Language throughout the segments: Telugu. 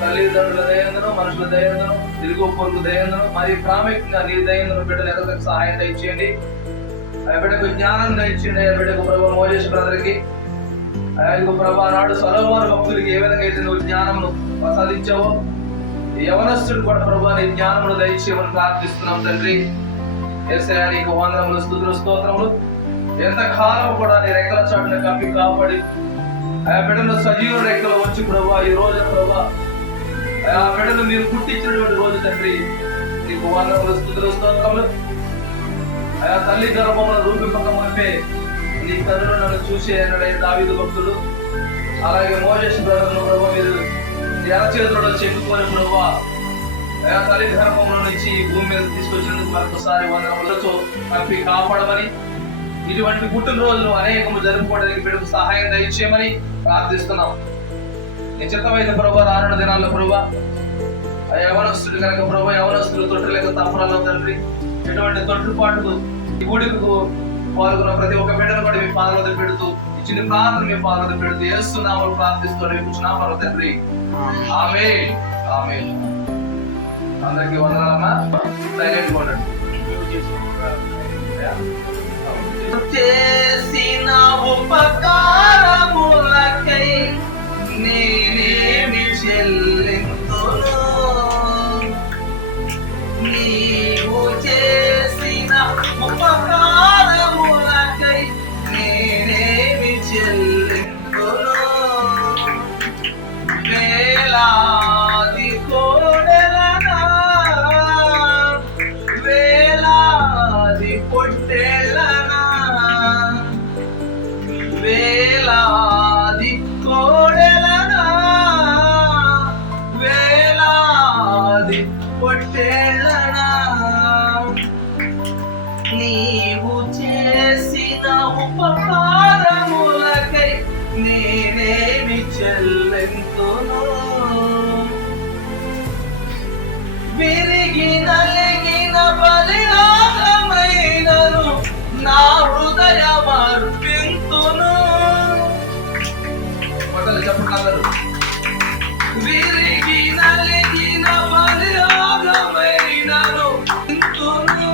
తల్లిదండ్రుల దయందును, మనుషుల దయందును, తిరుగు పొరుగు దయందును, మరి ప్రాముఖ్యంగా నీ దయందును బిడ్డలు ఎదగడానికి సహాయం దయచేయండి. ఆ బిడ్డకు జ్ఞానం దయచేయండి. ఆ బిడ్డకు ప్రభు మోజేష్ బ్రదర్కి, ఆయనకు ప్రభా నాడు సొలొమోను భక్తులకి ఏ విధంగా అయితే నువ్వు జ్ఞానమును ప్రసాదించావో యవనస్తుడు కూడా ప్రభా నీ జ్ఞానమును దయచేయమని ప్రార్థిస్తున్నాం తండ్రి. యేసయ్యా నీకు వందనములు, స్తుతులు, స్తోత్రములు. ఎంతకాలం కూడా నీ రెక్కల చాటున కప్పి కాపాడి ఆ బిడ్డను సజీవ రెక్కలు వచ్చి ప్రభా ఈ రోజు ప్రభా ఆ బిడ్డను మీరు పుట్టించినటువంటి రోజు తండ్రి నీకు వందనములు, స్తుతులు, స్తోత్రములు. ఆ తల్లి గర్భములను రూపింపక మునిపే నీ కన్నులు నన్ను చూసి అన్నాడే దావీదు భక్తుడు. అలాగే మోజేష్ బ్రదర్ను ప్రభా మీరు ఎరచేతుల్లో చెప్పుకొని ప్రభా ఆ తల్లి గర్భముల నుంచి ఈ భూమి మీద తీసుకొచ్చినందుకు మరొకసారి వందనములతో కప్పి కాపాడమని, ఇటువంటి పుట్టినరోజులు అనేకము జరుపుకోవడానికి బిడ్డకు సహాయం దయచేయమని ప్రార్థిస్తున్నాం. నిశ్చితమైన ప్రభా రానున్న దినాల్లో ప్రభా ఆ యవనస్తుడు కనుక ప్రభా యవనస్తులు తొట్టులేక తప్పరాలో తండ్రి ఎటువంటి తొట్టుపాటుకు ఈ గుడికు పాల్గొన్న ప్రతి ఒక్క బిడ్డను కూడా మీ పాదల పెడుతూ ఇచ్చిన ప్రార్థన మీ పాదల పెడుతూ ఏస్తున్నామని ప్రార్థిస్తూ రేపుచున్నామని తండ్రి. ఆమేన్, ఆమేన్. అందరికీ వందనాలమ్మా. సైలెంట్ ఉండండి. చేసిన ఉపకారములకై నేనేమి చెల్లింతును? నీవు చేసిన ఉపకారములకై నేనేమి చెల్లింతును? వేలాది కోడెలనా, వేలాది పొట్టేళ్ళనా, వేలాది కోడెలనా, వేలాది పొట్టేళ్ళనా, నీవు చేసిన ఉపకారములకై నేనేమి చెల్లింతును? విరిగి నలిగిన బలియాగమైనను నా హృదయమర్పింతును. విరిగి నలిగిన బలియాగమైనను పింతును.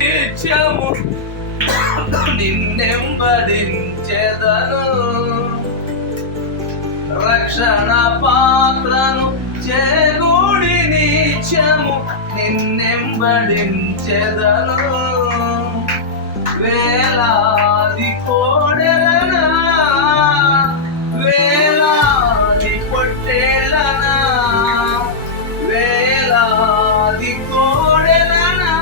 నిత్యము నిన్నెంబడించెదను, రక్షణ పాత్రను చేగూడి నిత్యము నిన్నెంబడించెదను. వేలాది కోడెలనా, వేలాది పొట్టేళ్ళనా, వేలాది కోడెలనా,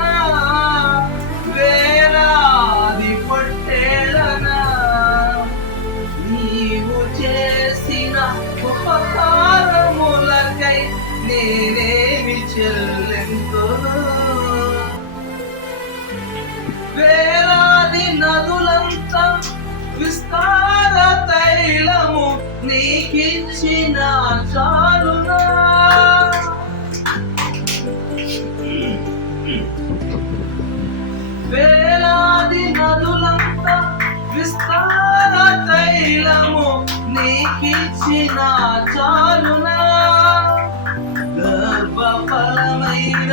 వేలాది పొట్టేళ్ళనా, నీవు చేసిన ఉపకారములకై నేనేమి చెల్లింతును? వేలాది నదులంత విస్తార తైలము నీకిచ్చిన చాలునా? వేలాది నదులంత విస్తార తైలము నీకిచ్చిన చాలునా? గర్భఫలమైన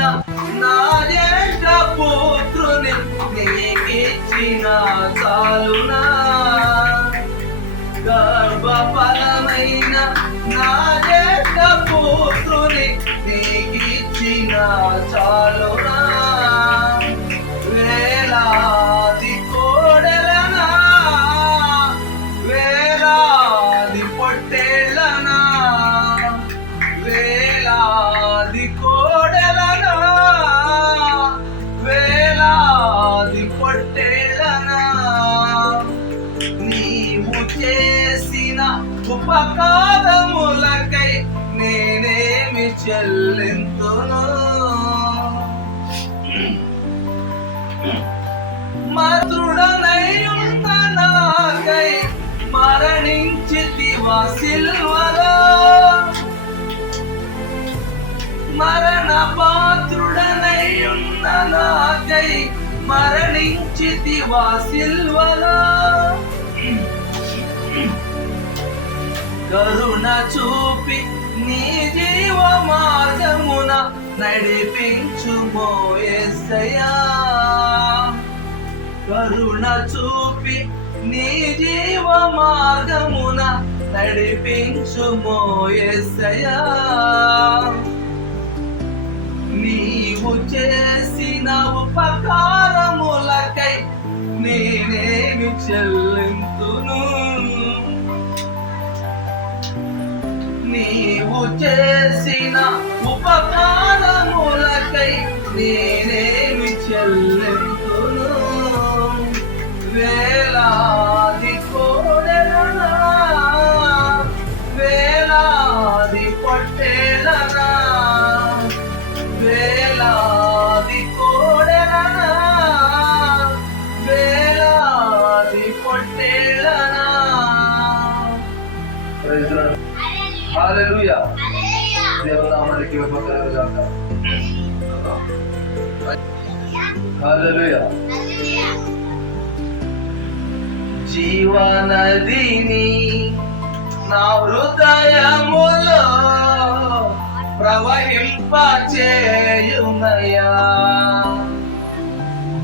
నా జ్యేష్ఠ పుత్రుని నీకిచ్చిన చాలునా? గర్భఫలమైన నా జ్యేష్ఠ పుత్రుని నీకిచ్చిన చాలునా? వేలాది కోడెలనా, వేలాది పొట్టేళ్ళనా, వేలాది కోడెలనా, వేలాది పొట్టేళ్ళనా, నీవు చేసిన ఉపకారములకై నేనేమి చెల్లింతును? మధుడనైయున్న నాకై మరణించితివా సిల్వలో, మరణ పాత్రుడనైయున్న నాకై మరణించితివా సిల్వలో. కరుణ చూపి నీ జీవ మార్గమున నడిపించుమో యేసయ్యా. కరుణ చూపి నీ జీవ మార్గమున నడిపించుమో యేసయ్యా. నీవు చేసిన ఉపకారములకై నేనేమి చెల్లింతును. నీవు చేసిన ఉపకారములకై నేనేమి చెల్లింతును. వేలాది కోడెలనా వేలాది పొట్టేలనా వేలాది కోడెలనా వేలాది పొట్టేలనా. హల్లెలూయా. దేవుని నామానికి మహిమ కలుగుగాక. హల్లెలూయా. జీవనదిని నా హృదయములో ప్రవహింపచేయుమయ్యా.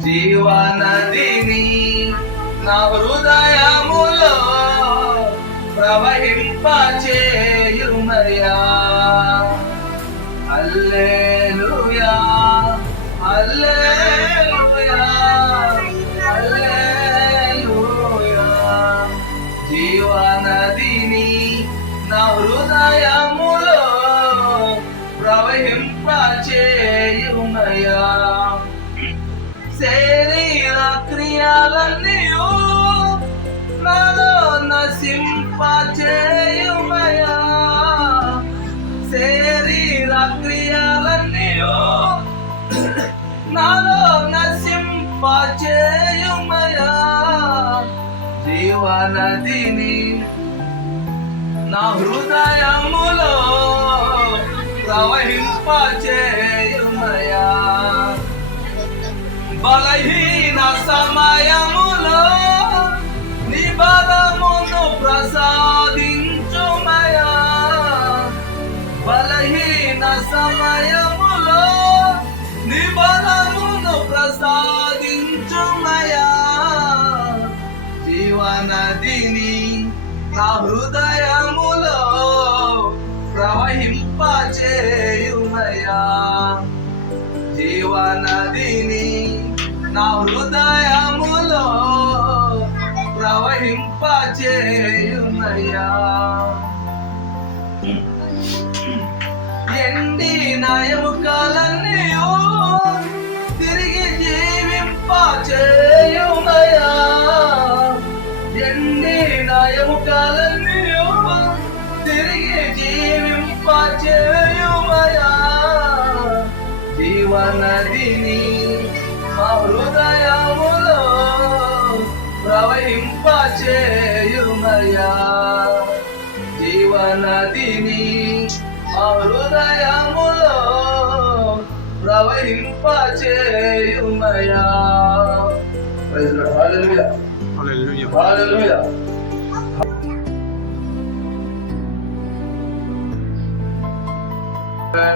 జీవనదిని నా హృదయములో ప్రవహింపచేయుమయ్యా. హల్లెలూయా హల్లెలూయా హల్లెలూయా. జీవనదిని నా హృదయములో ప్రవహింపచేయుమయ్యా. శరీర క్రియలన్నీయు నాలో నశింపచేయుమయ్యా. శరీర క్రియలన్నీయు నాలో నశింపచేయుమయ్యా. జీవనదిని నా హృదయములో ప్రవహింపచేయుమయ్యా. బలహీన సమయములో నీ బలమును ప్రసాదించుమయ్యా. బలహీన సమయములో నీ బలమును ప్రసాదించుమయ్యా. జీవనదిని నా హృదయములో ప్రవహింపచేయుమయ్యా. జీవనదిని నా హృదయములో ప్రవహింపచేయుమయ్యా. ఎండిన ఎముకలన్నీయు తిరిగి జీవింపచేయుమయ్యా. ఎండిన ఎముకలన్నీయు తిరిగి జీవింపచేయుమయ్యా. జీవనదిని మా హృదయములో ప్రవహింపచేయుమయ్యా. జీవనదిని మా హృదయములో ప్రవహింపచేయుమయ్యా. Praise Lord. హల్లెలూయా హల్లెలూయా హల్లెలూయా.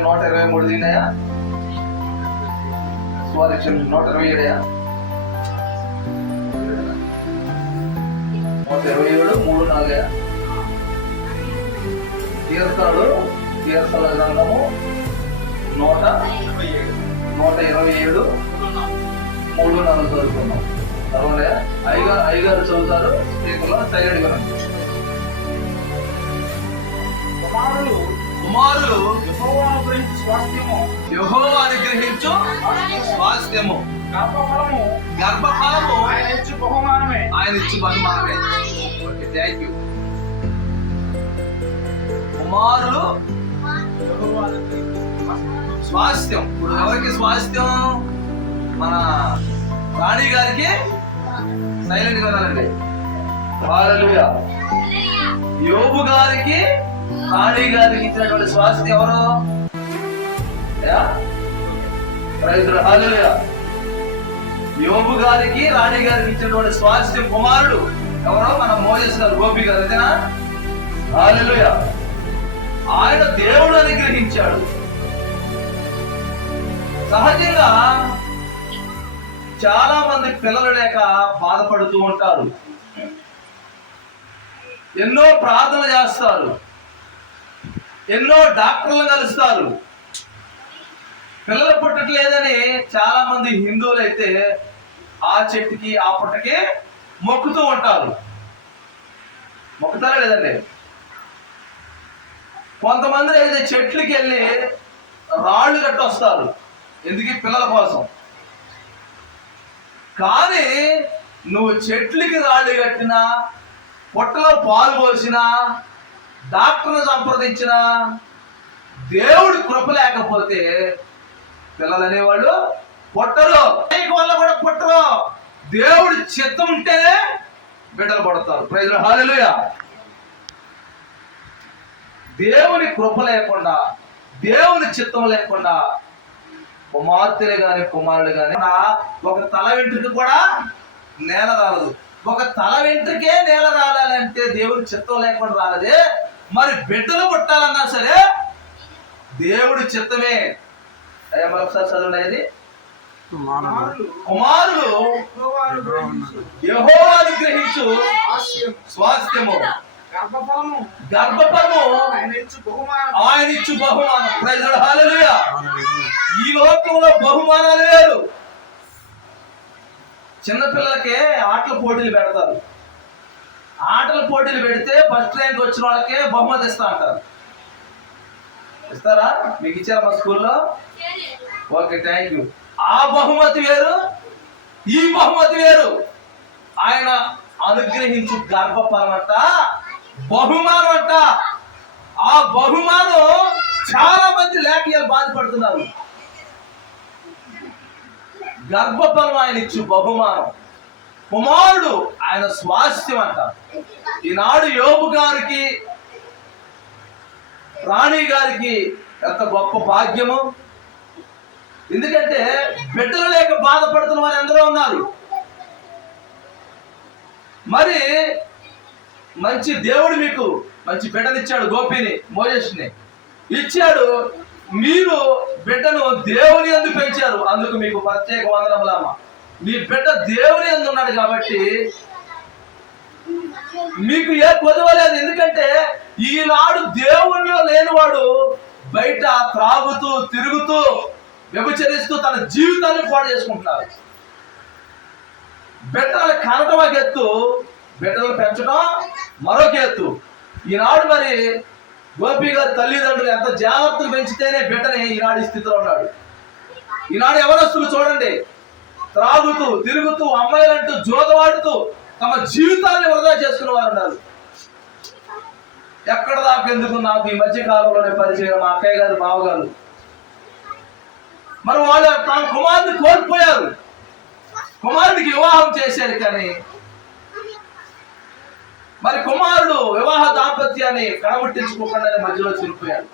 123 దినయా స్వాదిక్షం 127 127 3-4 కీర్తనలు కీర్తనల గ్రంథము 127 3-4 చదువుకున్నాం. తర్వాత అయ్యగారు చదువుతారు. స్పీకర్లో సైలెంట్ గా కుమారులు యెహోవాను గ్రహించు స్వాస్థ్యము గర్భఫలము ఆయన ఇచ్చు బహుమానమే. Okay, thank you. కుమారులు స్వాస్థ్యం. ఇప్పుడు ఎవరికి స్వాస్థ్యం? మన రాణి గారికి. సైలెంట్ గా ఉన్నారండి. హల్లెలూయా. యోబు గారికి రాణి గారికి ఇచ్చినటువంటి స్వాస్థ్యం ఎవరు? హల్లెలూయా. యోబు గారికి రాణి గారికి ఇచ్చినటువంటి స్వాస్థ్యం కుమారుడు ఎవరో? మన మోజెస్ గారు, గోపి గారు. అదేనా? హల్లెలూయా. ఆయన దేవుడు అనుగ్రహించాడు. సహజంగా చాలా మంది పిల్లలు లేక బాధపడుతూ ఉంటారు. ఎన్నో ప్రార్థన చేస్తారు, ఎన్నో డాక్టర్లు కలుస్తారు. పిల్లలు పుట్టట్లేదని చాలా మంది హిందువులు అయితే ఆ చెట్టుకి ఆ పుట్టకి మొక్కుతూ ఉంటారు. మొక్కుతారా లేదండి? కొంతమంది అయితే చెట్లకి వెళ్ళి రాళ్ళు కట్టి వస్తారు, ఎందుకు? పిల్లల కోసం. కానీ నువ్వు చెట్లకి రాళ్ళు కట్టినా, పుట్టలో పాలు పోసినా, డాక్టర్ని సంప్రదించినా, దేవుడి కృప లేకపోతే పిల్లలు అనేవాళ్ళు పుట్టరు. వల్ల కూడా పుట్టరు. దేవుడి చిత్తం ఉంటేనే బిడ్డలు పడతారు. Praise Lord. హల్లెలూయా. దేవుని కృప లేకుండా, దేవుని చిత్తం లేకుండా కుమార్తెలు గాని కుమారుడు గాని ఒక తల వెంట్రుక కూడా నేల రాలదు. ఒక తల వెంట్రుకే నేల రాలంటే దేవుడి చిత్తం లేకుండా రాలదే. మరి బిడ్డలు పుట్టాలన్నా సరే దేవుడి చిత్తమే. మరొకసారి చదవండి. అది కుమారులు యెహోవా అనుగ్రహించు స్వాస్థ్యము, గర్భఫలము ఆయన ఇచ్చు బహుమానం. Praise Lord. హల్లెలూయా. ఈ లోకంలో బహుమానాలు వేరు. చిన్నపిల్లలకే ఆటల పోటీలు పెడతారు. ఆటల పోటీలు పెడితే ఫస్ట్ ర్యాంక్ వచ్చిన వాళ్ళకే బహుమతి ఇస్తా అంటారు. ఇస్తారా? మీకు ఇచ్చారా మా స్కూల్లో? Okay, thank you. ఆ బహుమతి వేరు, ఈ బహుమతి వేరు. ఆయన అనుగ్రహించు గర్భఫలం అంట, బహుమానం అంట. ఆ బహుమానం చాలా మంది లేక బాధపడుతున్నారు. గర్భఫలం ఆయన ఇచ్చు బహుమానం, కుమారుడు ఆయన స్వాస్థ్యం అంట. ఈనాడు యోబు గారికి, రాణి గారికి ఎంత గొప్ప భాగ్యము. ఎందుకంటే బిడ్డలు లేక బాధపడుతున్న వారు ఎందరో ఉన్నారు. మరి మంచి దేవుడు మీకు మంచి బిడ్డనిచ్చాడు. గోపిని, మోజేష్ని ఇచ్చాడు. మీరు బిడ్డను దేవుని యందు పెంచారు, అందుకు మీకు ప్రత్యేక వందనములమ్మ. మీ బిడ్డ దేవుని యందు ఉన్నాడు కాబట్టి మీకు ఏ కొదవలేదు. ఎందుకంటే ఈనాడు దేవునిలో లేనివాడు బయట త్రాగుతూ తిరుగుతూ వ్యభిచరిస్తూ తన జీవితాన్ని పాడు చేసుకుంటున్నారు. బిడ్డలు కనటం ఒక ఎత్తు, బిడ్డలు పెంచడం మరొక ఎత్తు. ఈనాడు మరి గోపి గారి తల్లిదండ్రులు ఎంత జాగ్రత్తలు పెంచితేనే బిడ్డని ఈనాడు ఈ స్థితిలో ఉన్నాడు. ఈనాడు యవనస్తులు చూడండి, త్రాగుతూ తిరుగుతూ అమ్మాయిలంటూ జోదవాడుతూ తమ జీవితాన్ని వృధా చేసుకున్న వారు ఉన్నారు. ఎక్కడ దాకా ఎందుకు, నాకు ఈ మధ్య కాలంలోనే పరిచయం మా అక్కయ్య గారు, బావగారు. మరి వాళ్ళు తమ కుమారుని కోల్పోయారు. కుమారుడికి వివాహం చేశారు, కానీ మరి కుమారుడు వివాహ దాంపత్యాన్ని కడముట్టించుకోకుండా మధ్యలో చనిపోయాడు.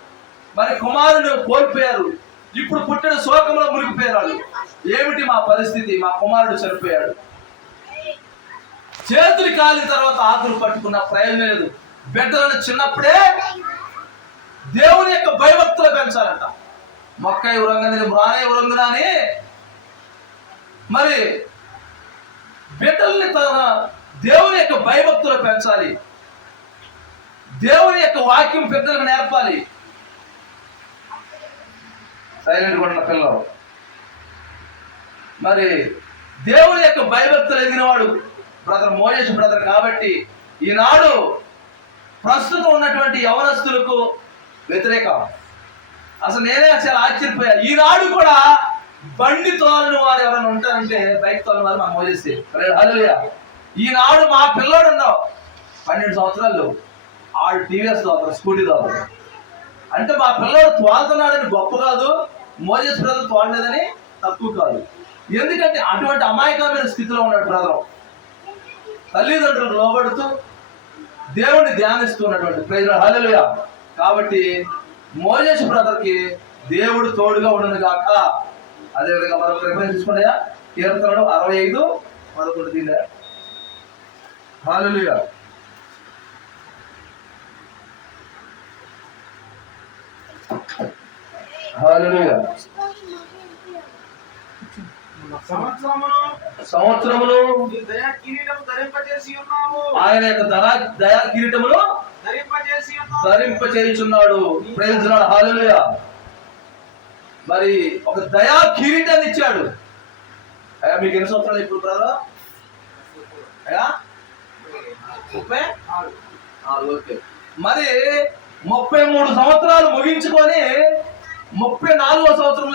మరి కుమారుడు కోల్పోయారు. ఇప్పుడు పుట్టిన శోకంలో మునిగిపోయారు. ఏమిటి మా పరిస్థితి? మా కుమారుడు చనిపోయాడు. చేతులు కాలిన తర్వాత ఆకులు పట్టుకున్న ప్రయోజనం లేదు. బిడ్డలను చిన్నప్పుడే దేవుని యొక్క భయభక్తులు పెంచాలంట. మొక్క ఉరంగనేది మ్రానే ఉరంగునా అని మరి బిడ్డల్ని దేవుని యొక్క భయభక్తులు పెంచాలి. దేవుని యొక్క వాక్యం పెద్దలకు నేర్పాలి. సైలెంట్ కూడా పిల్లలు మరి దేవుని యొక్క భయభక్తులు ఎదిగినవాడు బ్రదర్ మోయేష్ బ్రదర్. కాబట్టి ఈనాడు ప్రస్తుతం ఉన్నటువంటి యవనస్తులకు వ్యతిరేకం. అసలు నేనే చాలా ఆశ్చర్యపోయా. ఈనాడు కూడా బండి తోలని వారు ఎవరైనా ఉంటారంటే బైక్ తోలని వారు మా మోయేసి. హల్లెలూయా. ఈనాడు మా పిల్లోడు ఉన్నావు 12 సంవత్సరాలు, ఆడు టీవీఎస్ తోతారు, స్కూటీ తోతారు. అంటే మా పిల్లోడు తోలుతున్నాడని గొప్ప కాదు, మోజేస్ బ్రదర్ తోడలేదని తక్కువ కాదు. ఎందుకంటే అటువంటి అమాయకమైన స్థితిలో ఉన్నాడు బ్రదర్. తల్లిదండ్రులకు లోబడుతూ దేవుణ్ణి ధ్యానిస్తున్నటువంటి. Praise Lord. హల్లెలూయా. కాబట్టి మోజేస్ బ్రదర్కి దేవుడు తోడుగా ఉండను గాక. అదేవిధంగా మరొక రిఫరెన్స్ తీసుకున్నాయా? కీర్తనలు 65:11 దీని. హల్లెలూయా. హల్లెలూయా. సంవత్సరములు నీ దయా కిరీటము ధరింపజేసి ఉన్నావు. ఆయన యొక్క దయా కిరీటములు ధరింపజేసి ఉన్నావు. ధరింపచేయుచున్నాడు. Praise the Lord. హల్లెలూయా. మరి ఒక దయా కిరీటాన్ని ఇచ్చాడు. అయ్యా మీకు ఎన్ని సంవత్సరాలు ఇప్పుడు బ్రదర్? అయ్యా 34. ఓకే. మరి 33 సంవత్సరాలు ముగించుకొని 34వ సంవత్సరంలో